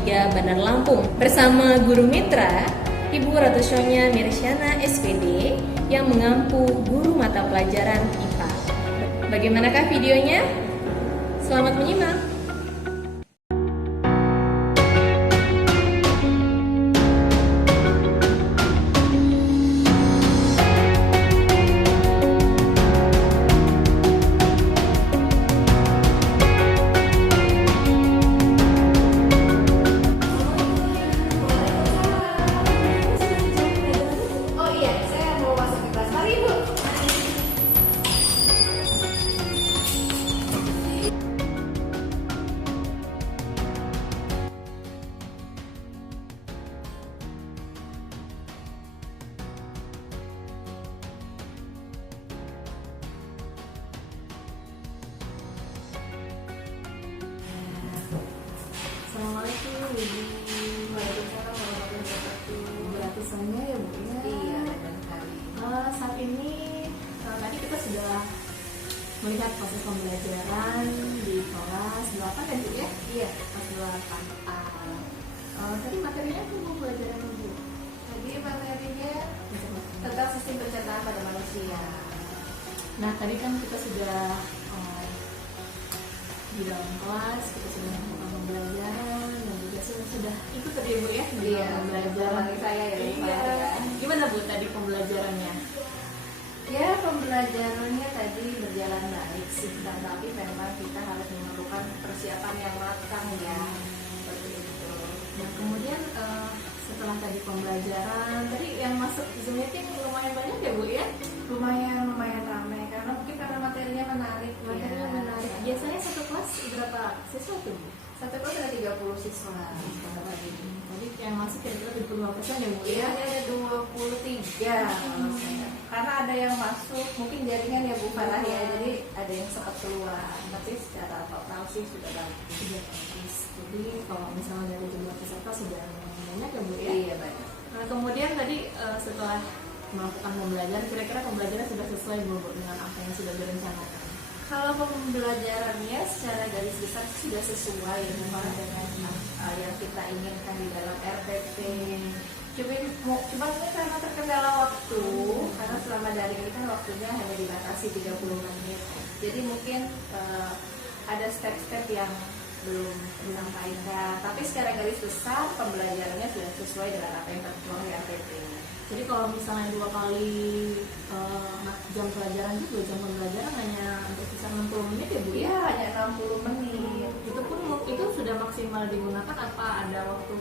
3 Bandar Lampung bersama guru mitra Ibu Ratu Sonya Mirsyana SPD yang mengampu guru mata pelajaran IPA. Bagaimanakah videonya? Selamat menyimak. Assalamualaikum Ibu. Waalaikumsalam warahmatullahi wabarakatuh. Beratusannya ya Bu ya. Iya, benar sekali. Saat ini tadi kita sudah melihat proses pembelajaran di kelas 8 kan Bu ya? Iya, Kelas 8A. Tadi materinya itu pembelajaran Bu. tadi materinya tentang sistem pencernaan pada manusia. Nah tadi kan kita sudah di dalam kelas kita sudah melakukan pembelajaran dan juga sudah ikut tadi Bu ya di Iya, pembelajaran saya ya. Iya. Gimana Bu tadi pembelajarannya? Ya, pembelajarannya tadi berjalan baik sih, tapi memang kita harus melakukan persiapan yang matang ya. Seperti itu. Nah kemudian setelah tadi pembelajaran tadi yang masuk Zoom meeting lumayan banyak ya Bu ya? Lumayan ramai karena mungkin karena materinya menarik. Materinya ya. menarik. Biasanya satu kelas berapa siswa tuh Bu? Satu kelas ada 30 siswa. Tadi yang masuk kira-kira 25% ya Bu Iya, ya? ada 23 karena ada yang masuk mungkin jaringan ya Bu Farah ya, jadi ada yang sempat keluar, tapi secara total sih sudah bagus. Sudah bagus. Jadi kalau misalnya dari jumlah peserta sudah banyak ya Bu ya? Iya, banyak. Nah kemudian tadi setelah melakukan pembelajaran kira-kira pembelajaran sudah sesuai Bu dengan apa yang sudah direncanakan? Kalau pembelajarannya secara garis besar sudah sesuai ya Bu Farah dengan yang kita inginkan di dalam RPP. Cuma mungkin karena terkendala waktu, karena selama daring ini kan waktunya hanya dibatasi 30 menit. Jadi mungkin ada step-step yang belum disampaikan. Tapi secara garis besar pembelajarannya sudah sesuai dengan apa yang tertuang di RPP. Jadi kalau misalnya 2 kali jam pelajaran itu 2 jam pembelajaran hanya untuk bisa 60 menit ya Bu ya? Iya, hanya 60 menit. Itu pun itu sudah maksimal digunakan apa ada waktu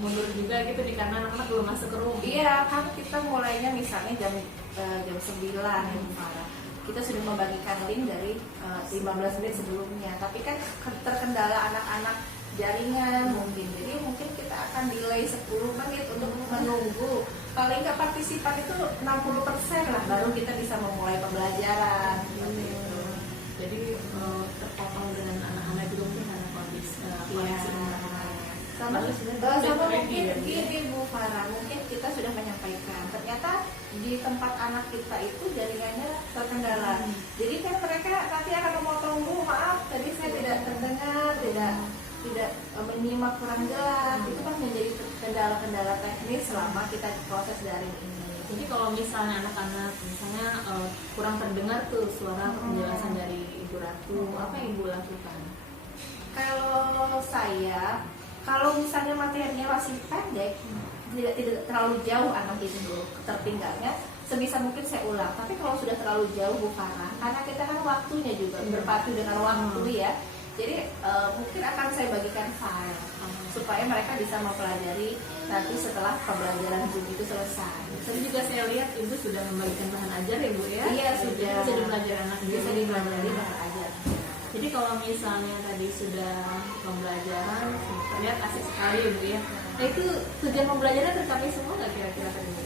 mundur juga gitu karena anak-anak belum masuk ke room? Iya, kan kita mulainya misalnya jam 9 ya Bu Farah. Kita sudah membagikan link dari 15 menit sebelumnya. Tapi kan terkendala anak-anak jaringan mungkin. Jadi mungkin kita akan delay 10 menit untuk menunggu. Paling nggak partisipan itu 60% lah, baru kita bisa memulai pembelajaran. Seperti itu. Jadi terpotong dengan anak-anak juga mungkin karena kondisi Sama mungkin gini Bu Farah, mungkin kita sudah menyampaikan ternyata di tempat anak kita itu jaringannya terkendala. Jadi kan mereka nanti akan memotong, Bu maaf tadi saya tidak terdengar, tidak menyimak kurang jelas. Itu kan menjadi kendala-kendala teknis selama kita proses daring ini. Jadi kalau misalnya anak-anak misalnya kurang terdengar tuh suara penjelasan dari Ibu Ratu, apa yang Ibu lakukan? Kalau misalnya materinya masih pendek, tidak terlalu jauh anak itu tertinggalnya, sebisa mungkin saya ulang. Tapi kalau sudah terlalu jauh Bu Farah, karena kita kan waktunya juga berpacu dengan waktu ya. Jadi mungkin akan saya bagikan file supaya mereka bisa mempelajari nanti setelah pembelajaran Zoom itu selesai. Tadi juga saya lihat Ibu sudah membagikan bahan ajar ya Bu ya? Iya, sudah. Bisa dipelajari anak Bisa dipelajari bahan ajar. Jadi kalau misalnya tadi sudah pembelajaran, terlihat asik sekali ya Bu ya. Nah itu tujuan pembelajaran tercapai semua nggak kira-kira tadi Bu?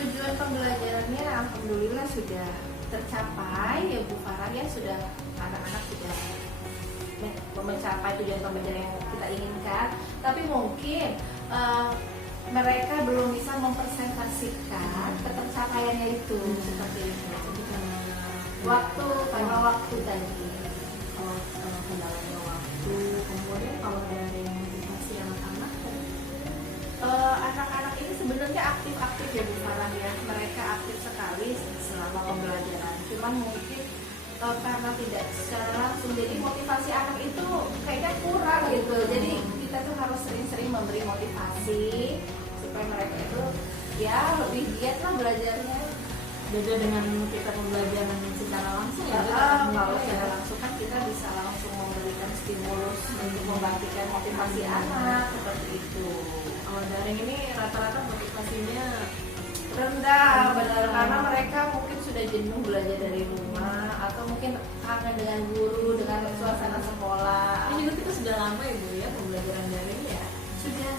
Tujuan pembelajarannya alhamdulillah sudah tercapai ya Bu Farah ya, sudah anak-anak sudah mencapai tujuan pembelajaran yang kita inginkan. Tapi mungkin mereka belum bisa mempresentasikan ketercapaiannya itu seperti itu. Karena waktu tadi. Kendalanya waktu, kemudian kalau dari motivasi anak-anak anak-anak ini sebenarnya aktif-aktif ya Bu Farah ya. Mereka aktif sekali selama pembelajaran. Cuman mungkin karena tidak secara langsung, jadi motivasi anak itu kayaknya kurang gitu. Jadi kita tuh harus sering-sering memberi motivasi supaya mereka itu ya lebih giat lah belajarnya. Beda dengan kita pembelajaran secara langsung ya. Kalau secara langsung kan kita bisa langsung memberikan stimulus untuk membangkitkan motivasi anak seperti itu. Kalau daring ini rata-rata motivasinya Rendah, benar, karena mereka mungkin sudah jenuh belajar dari rumah atau mungkin kangen dengan guru, dengan suasana sekolah. ini juga kita sudah lama ya Bu ya pembelajaran daring ya. Sudah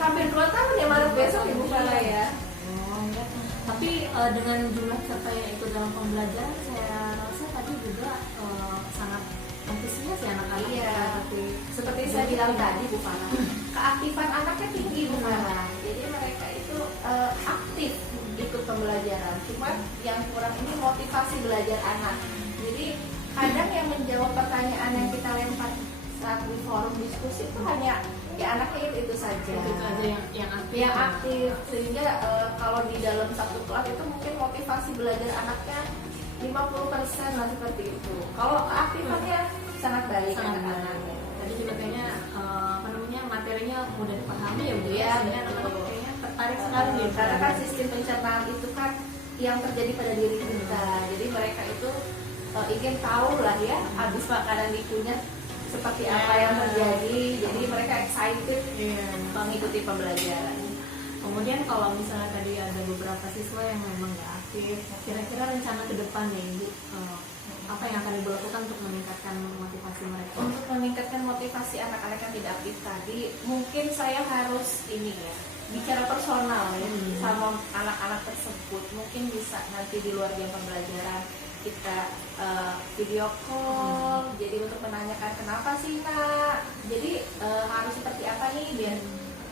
hampir 2 tahun ya, Maret besok Ibu Farah ya. Oh, ya. Tapi dengan jumlah peserta yang ikut dalam pembelajaran, saya rasa tadi juga sangat antusias ya anak-anak. Iya. Tapi Seperti saya bilang tadi Bu Farah, keaktifan anaknya tinggi Bu Farah. Jadi mereka itu aktif ikut pembelajaran. Cuma yang kurang ini motivasi belajar anak. Jadi kadang yang menjawab pertanyaan yang kita lempar saat di forum diskusi itu hanya ya anaknya itu saja. itu aja yang aktif. Yang aktif, sehingga kalau di dalam satu kelas itu mungkin motivasi belajar anaknya 50% lah seperti itu. Kalau keaktifannya sangat baik Sangat anak-anaknya. Tadi juga kayaknya materinya mudah dipahami ya Bu. Iya, Sehingga betul. anak-anak kayaknya tertarik sekali gitu. Karena kan sistem pencernaan itu kan yang terjadi pada diri kita. Jadi mereka itu ingin tahu lah ya habis makanan dikunyah seperti apa yang terjadi. Jadi mereka excited Iya. mengikuti pembelajaran. Kemudian kalau misalnya tadi ada beberapa siswa yang memang nggak aktif, kira-kira rencana ke depan ya Ibu, apa yang akan Ibu lakukan untuk meningkatkan motivasi mereka? Untuk meningkatkan motivasi anak-anak yang tidak aktif tadi, mungkin saya harus ini ya, bicara personal ya sama anak-anak tersebut. Mungkin bisa nanti di luar jam pembelajaran kita video call, jadi untuk menanyakan kenapa sih Kak, jadi harus seperti apa nih biar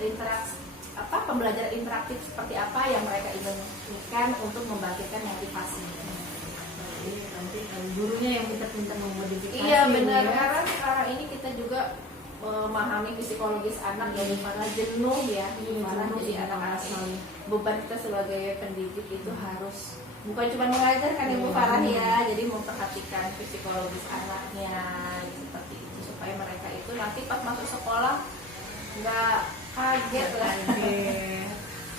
interaksi pembelajaran interaktif seperti apa yang mereka inginkan untuk membangkitkan motivasinya. Jadi nanti gurunya yang kita memodifikasi. Iya benar, ya. karena sekarang ini kita juga memahami psikologis anak ya, dimana jenuh ya, dimana jenuh jadi sih, anak-anak sekali. ini beban kita sebagai pendidik itu harus bukan cuma mengajarkan Ibu Farah ya, jadi memperhatikan psikologis anaknya seperti itu supaya mereka itu nanti pas masuk sekolah nggak kaget lah. Oke.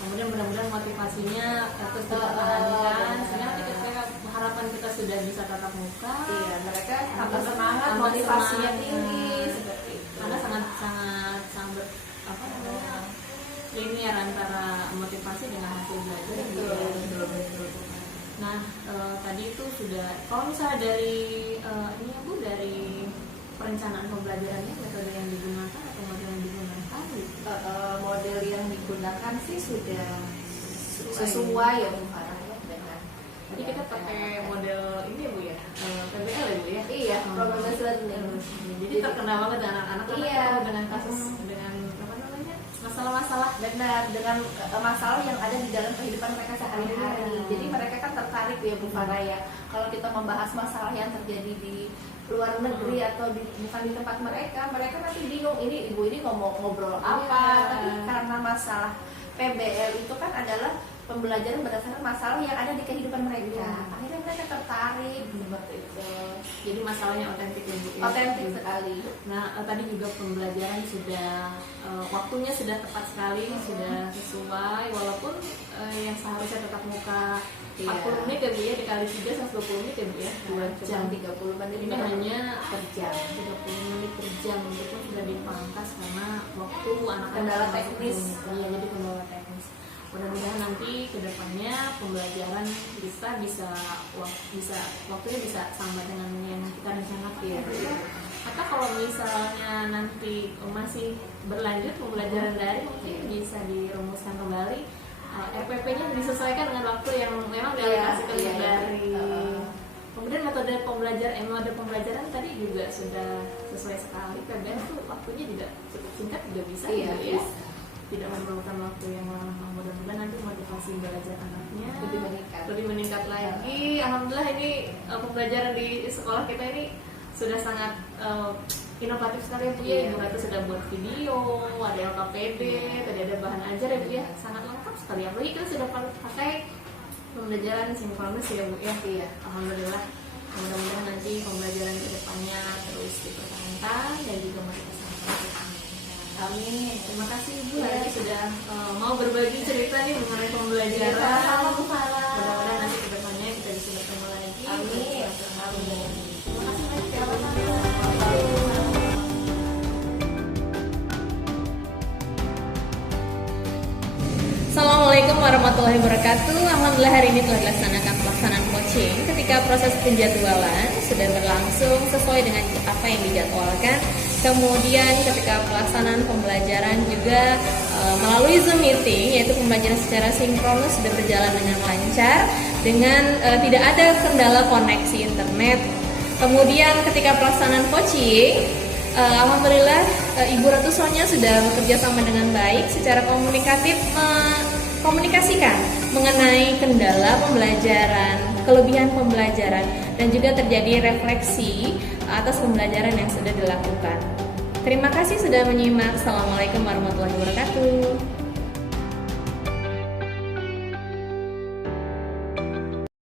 Kemudian mudah-mudahan motivasinya terus dipertahankan. Sehingga nanti ketika harapan kita sudah bisa tatap muka. Iya, mereka tambah semangat, motivasinya tinggi seperti itu. Karena sangat linear antara motivasi dengan hasil belajar. Betul. Nah, tadi itu sudah kalau misalnya dari ini ya Bu, dari perencanaan pembelajarannya, metode yang digunakan atau model yang digunakan gitu. Model yang digunakan sih sudah sesuai ya Bu Farah ya dengan. Tadi kita pakai model ini ya Bu ya, PBL ya Bu ya. Iya, problem based learning. Jadi terkenal banget anak-anak karena Iya. ketemu dengan kasus dengan apa namanya masalah-masalah. Benar, dengan masalah yang ada di dalam kehidupan mereka sehari-hari. Jadi mereka kan tertarik ya Bu Farah ya. Kalau kita membahas masalah yang terjadi di luar negeri atau bukan di tempat mereka nanti bingung ini ibu ini ngobrol apa. Tapi karena masalah PBL itu kan adalah pembelajaran berdasarkan masalah yang ada di kehidupan mereka. Akhirnya mereka tertarik seperti itu. Jadi masalahnya otentik ya Bu. Otentik sekali. Nah, tadi juga pembelajaran sudah waktunya sudah tepat sekali, sudah sesuai walaupun yang seharusnya tetap muka 40 menit ya Bu ya, dikali 3 120 menit ya Bu ya, 2 jam. 30 menit Ini hanya per jam. 30 menit per jam, itu pun sudah dipangkas karena waktu anak-anak Kendala masuk teknis. Iya, jadi kendala teknis. Mudah-mudahan nanti kedepannya pembelajaran kita bisa waktunya bisa sama dengan yang kita rencanakan. Iya. Atau kalau misalnya nanti masih berlanjut pembelajaran daring, mungkin bisa dirumuskan kembali. RPP-nya disesuaikan dengan waktu yang memang dialokasikan untuk daring. Kemudian metode pembelajaran tadi juga sudah sesuai sekali. PBL itu waktunya juga cukup singkat, juga bisa Iya, gitu ya. bisa. Tidak memerlukan waktu yang lama. Mudah-mudahan nanti motivasi belajar anaknya Lebih meningkat lagi. Alhamdulillah ini pembelajaran di sekolah kita ini sudah sangat inovatif sekali ya Bu ya. Iya. Ibu Ratu sudah buat video, ada LKPD, tadi ada bahan ajar ya Bu ya, sangat lengkap sekali. Apalagi kita sudah pakai pembelajaran sinkronus ya Bu ya. Iya. Alhamdulillah. Mudah-mudahan nanti pembelajaran kedepannya terus dipertahankan dan juga mau kita sampaikan. Amin. Terima kasih Ibu Iya. hari ini sudah mau berbagi cerita nih mengenai pembelajaran. Sama Bu Farah. Mudah-mudahan nanti kedepannya kita bisa bertemu lagi. Amin. Amin. Terima kasih banyak ya. Assalamualaikum warahmatullahi wabarakatuh. Alhamdulillah hari ini telah dilaksanakan pelaksanaan coaching ketika proses penjadwalan sudah berlangsung sesuai dengan apa yang dijadwalkan. Kemudian ketika pelaksanaan pembelajaran juga melalui Zoom meeting, yaitu pembelajaran secara sinkronus sudah berjalan dengan lancar dengan tidak ada kendala koneksi internet. Kemudian ketika pelaksanaan coaching, alhamdulillah Ibu Ratu Sonya sudah bekerja sama dengan baik secara komunikatif mengkomunikasikan mengenai kendala pembelajaran, kelebihan pembelajaran, dan juga terjadi refleksi atas pembelajaran yang sudah dilakukan. Terima kasih sudah menyimak. Assalamualaikum warahmatullahi wabarakatuh.